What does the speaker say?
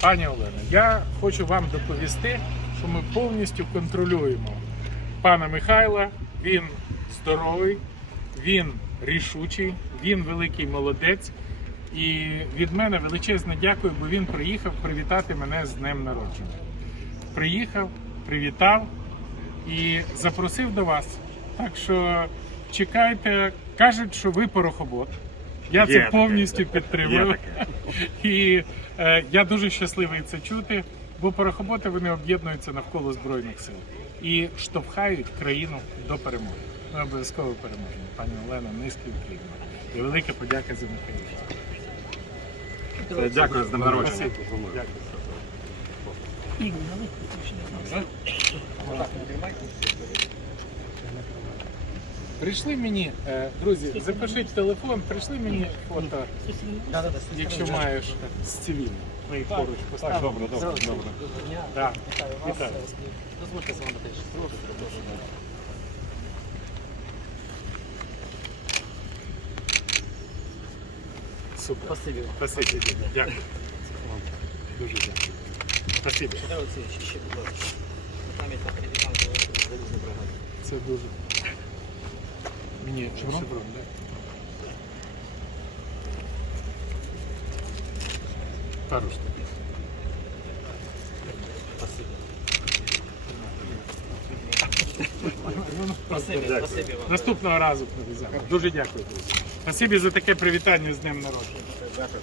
Пані Олено, я хочу вам доповісти, що ми повністю контролюємо пана Михайла. Він здоровий, він рішучий, він великий молодець. І від мене величезне дякую, бо він приїхав привітати мене з днем народження. Приїхав, привітав і запросив до вас. Так що чекайте, кажуть, що ви порохобот. Я Є це таке. повністю Є підтримую. І е, я дуже щасливий це чути, бо порохоботи вони об'єднуються навколо збройних сил і штовхають країну до перемоги. Ми обов'язково переможемо. Пані Олено, низький уклін. І велика подяка за Михайло. Все, Дякую з днем народження. Дякую. Прийшли мені, е, друзі, запишіть телефон, прийшли мені фото, якщо маєш з цивільним. Ми їх поруч поставимо. Добре, добре, добре. Да. Вітаю. Дозвольте з вами теж. Супер. Спасибі вам. Спасибі. Дякую. Дуже дякую. Спасибі. Сюди оці ще, ще, будь ласка. Пам'ять на капітан залізної бригади. Це дуже. Мені шеврон, да? Пару штук. Спасибі. Спасибі, дякую. спасибі вам. Наступного разу привеземо. Дуже дякую, друзі. Спасибі за таке привітання з днем народження. Дякую.